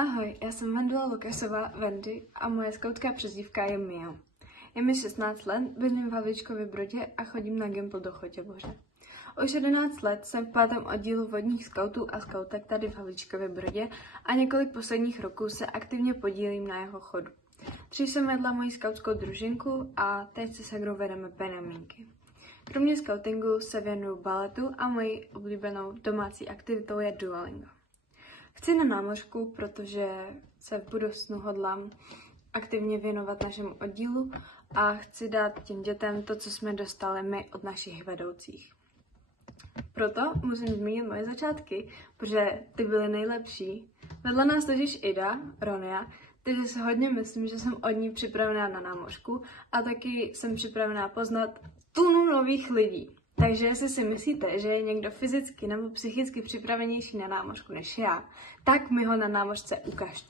Ahoj, já jsem Vendela Lukasová Wendy a moje skautská přezdívka je Mia. Je mi 16 let, bydlím v Havlíčkově Brodě a chodím na Gimpl do Chotěboře. Už 11 let jsem v 5. oddílu vodních skautů a skautek tady v Havlíčkově Brodě a několik posledních roků se aktivně podílím na jeho chodu. 3 jsem vedla moji skautskou družinku a teď se segrou vedeme benjamínky. Kromě skautingu se věnuju baletu a mojí oblíbenou domácí aktivitou je Duolingo. Chci na námořku, protože se v budoucnu hodlám aktivně věnovat našemu oddílu a chci dát těm dětem to, co jsme dostali my od našich vedoucích. Proto musím zmínit moje začátky, protože ty byly nejlepší. Vedla nás totiž Ida, Ronia, takže si hodně myslím, že jsem od ní připravená na námořku a taky jsem připravená poznat tunu nových lidí. Takže jestli si myslíte, že je někdo fyzicky nebo psychicky připravenější na námořku než já, tak mi ho na námořce ukažte.